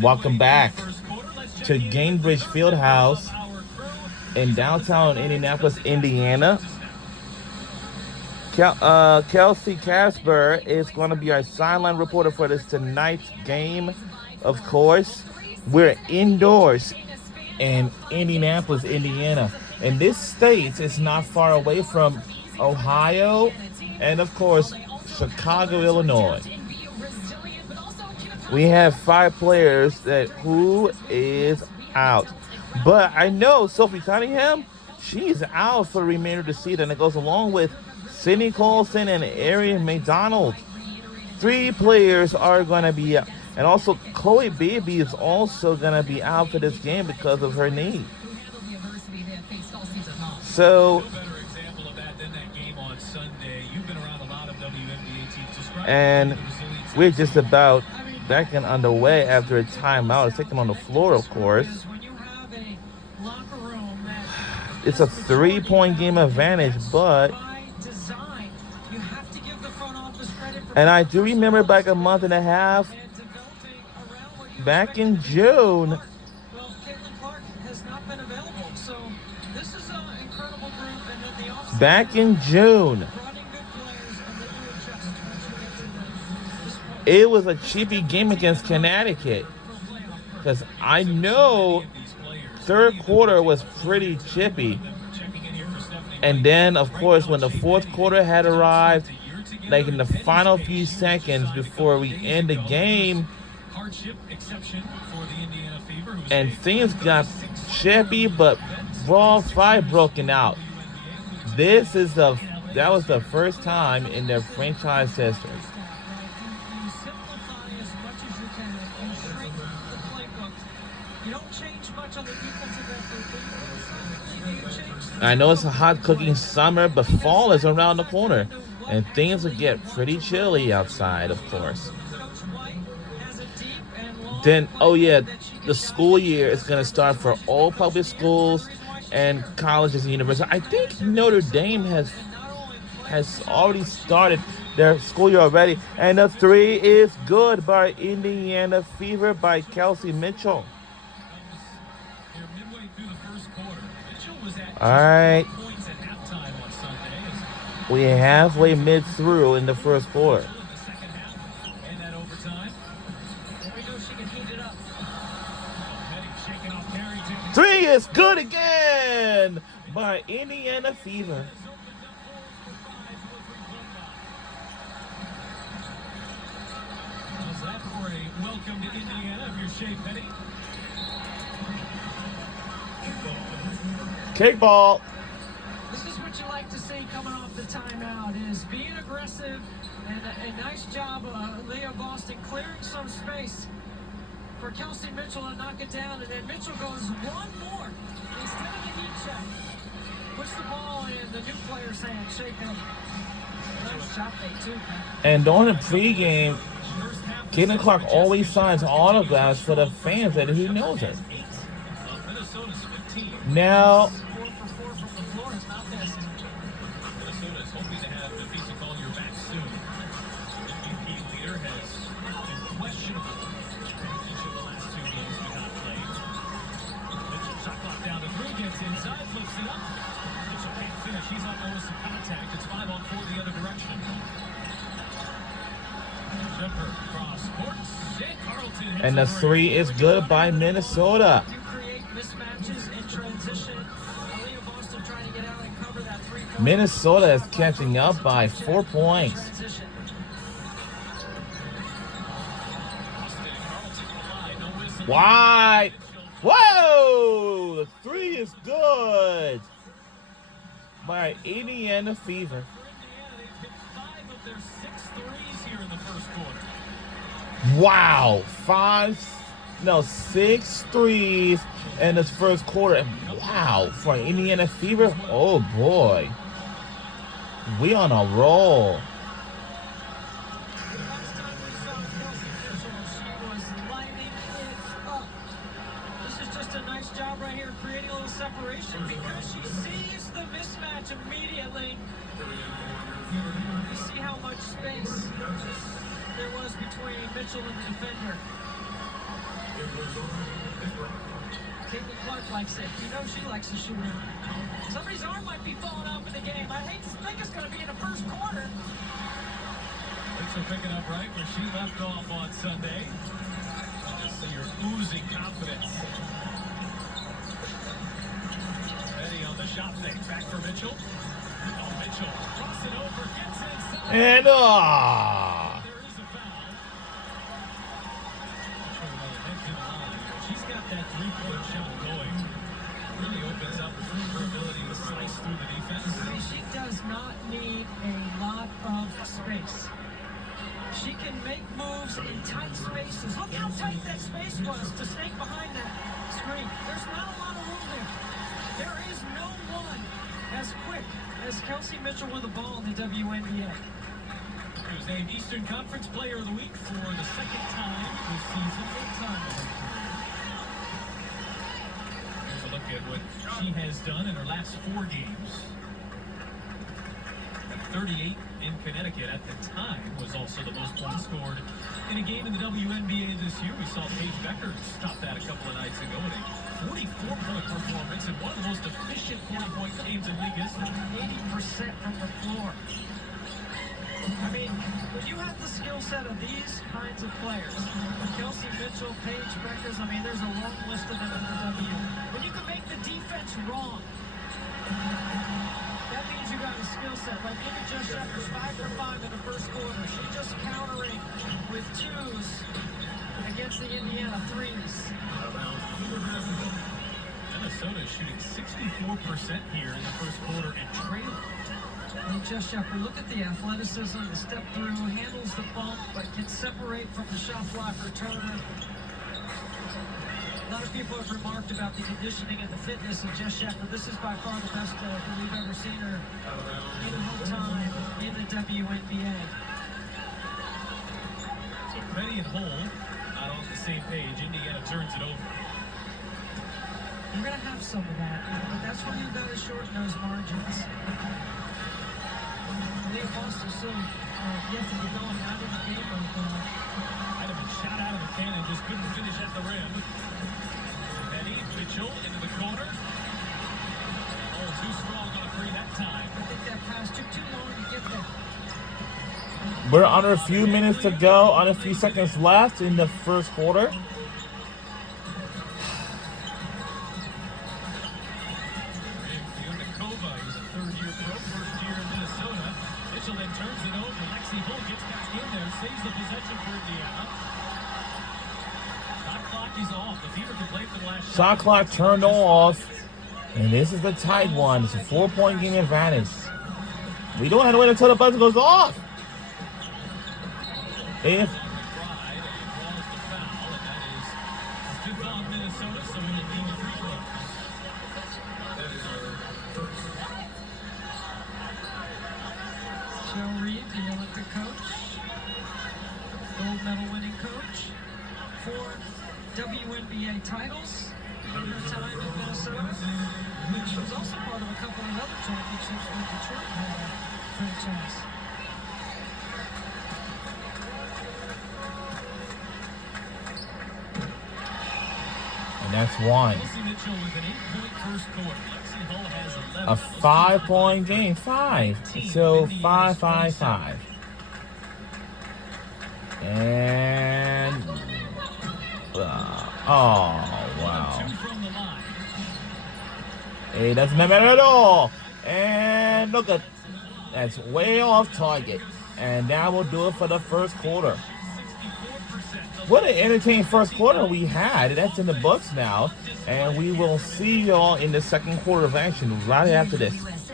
Welcome back to Gainbridge Fieldhouse in downtown Indianapolis, Indiana. Kelsey Casper is going to be our sideline reporter for this tonight's game. Of course, we're indoors in Indianapolis, Indiana. And this state is not far away from Ohio and, of course, Chicago, Illinois. We have 5 players who is out. But I know Sophie Cunningham, she's out for the remainder of the season. It goes along with Sydney Colson and Arian McDonald. 3 players are going to be out. And also, Chloe Beebe is also going to be out for this game because of her knee. So, and we're just about back and underway after a timeout. It's taken on the floor, of course. It's a 3-point game advantage, but... And I do remember back a month and a half, back in June, it was a chippy game against Connecticut, because I know third quarter was pretty chippy. And then, of course, when the fourth quarter had arrived, like in the final few seconds before we end the game, and things got chippy, but Brawl 5 broken out. That was the first time in their franchise history. I know it's a hot cooking summer, but fall is around the corner, and things will get pretty chilly outside, of course. Then, the school year is going to start for all public schools and colleges and universities. I think Notre Dame has already started their school year already. And the 3 is good by Indiana Fever by Kelsey Mitchell. All right. We're halfway mid-through in the first quarter. 3 is good again by Indiana Fever. How's that for a welcome to Indiana if you're Shea Penny? Kickball. This is what you like to see coming off the timeout, is being aggressive and a nice job of Leah Boston clearing some space for Kelsey Mitchell to knock it down, and then Mitchell goes one more instead of the heat check. Puts the ball in the new player's hand, Shea Penny. Nice shot fake too. And during the pregame, Caitlin Clark always signs autographs for the fans that he knows her. Now, and the 3 is good by Minnesota. Minnesota is catching up by 4 points. Wide. Whoa! The 3 is good by Indiana Fever. Wow, 6 threes in this first quarter. Wow, for Indiana Fever. Oh boy, we on a roll. This is just a nice job right here, creating a little separation because she sees the mismatch immediately. You see how much space there was between Mitchell and the defender. Caitlin Clark likes it. You know she likes to shoot it. Somebody's arm might be falling off in the game. I hate to think it's going to be in the first quarter. Mitchell picking up right where she left off on Sunday. Just see her oozing confidence. Betty on the shot fake. Back for Mitchell. Oh, Mitchell cross it over, gets inside. And There is a foul. She's got that three-point shot going. Really opens up her ability to slice through the defense. I mean, she does not need a lot of space. She can make moves in tight spaces. Look how tight that space was to snake behind that screen. There's not a lot of room there. There is no one as quick as Kelsey Mitchell with the ball in the WNBA. She was named Eastern Conference Player of the Week for the second time this season. Here's a look at what she has done in her last 4 games. 38 in Connecticut at the time was also the most points scored in a game in the WNBA this year. We saw Paige Becker stop that a couple of nights ago in a 44-point performance and one of the most efficient 40-point games in league history. 80% from the floor. I mean, when you have the skill set of these kinds of players, Kelsey Mitchell, Paige Beckers, I mean, there's a long list of them in the W. When you can make the defense wrong, that means you got a skill set. Like, look at Jess Shepard, 5 for 5 in the first quarter. She's just countering with 2s against the Indiana 3s. Minnesota is shooting 64% here in the first quarter and trailing. And Jess Shepard, look at the athleticism, the step through, handles the bump, but can separate from the shot blocker Turner. A lot of people have remarked about the conditioning and the fitness of Jess Shepard. This is by far the best that we've ever seen her in her time in the WNBA. So Petty and Hole not on the same page. Indiana turns it over. You're going to have some of that, but that's when you've got to shorten those margins. Leah Foster still yet to get going out in the game. Might have been shot out of the cannon, just couldn't finish at the rim. Petty, Mitchell into the corner. Oh, too strong on a three that time. I think that pass took too long to get there. we're under a few minutes to go, on a few seconds left in the first quarter. Fiona is a third-year pro, first year in Minnesota. Mitchell then turns it over. Lexi Hull gets back in there, saves the possession for Indiana. Shot clock is off. The Fever can play for the last Shot clock turned off. And this is the tight one. It's a 4-point game advantage. We don't have to wait until the buzzer goes off. If Joe Reed, the Olympic coach, gold medal winning coach, 4 WNBA titles in her time in Minnesota. She was also part of a couple of other championships with Detroit franchise. and that's one. Kelsey Mitchell with an 8-point first quarter. Lexi Hull has 11. A 5-point game. 5. So 5-5-5. And oh wow. 2 from the line. It doesn't matter at all. And look at that's way off target. And that will do it for the first quarter. 64%. What an entertaining first quarter we had. That's in the books now. And we will see y'all in the second quarter of action right after this.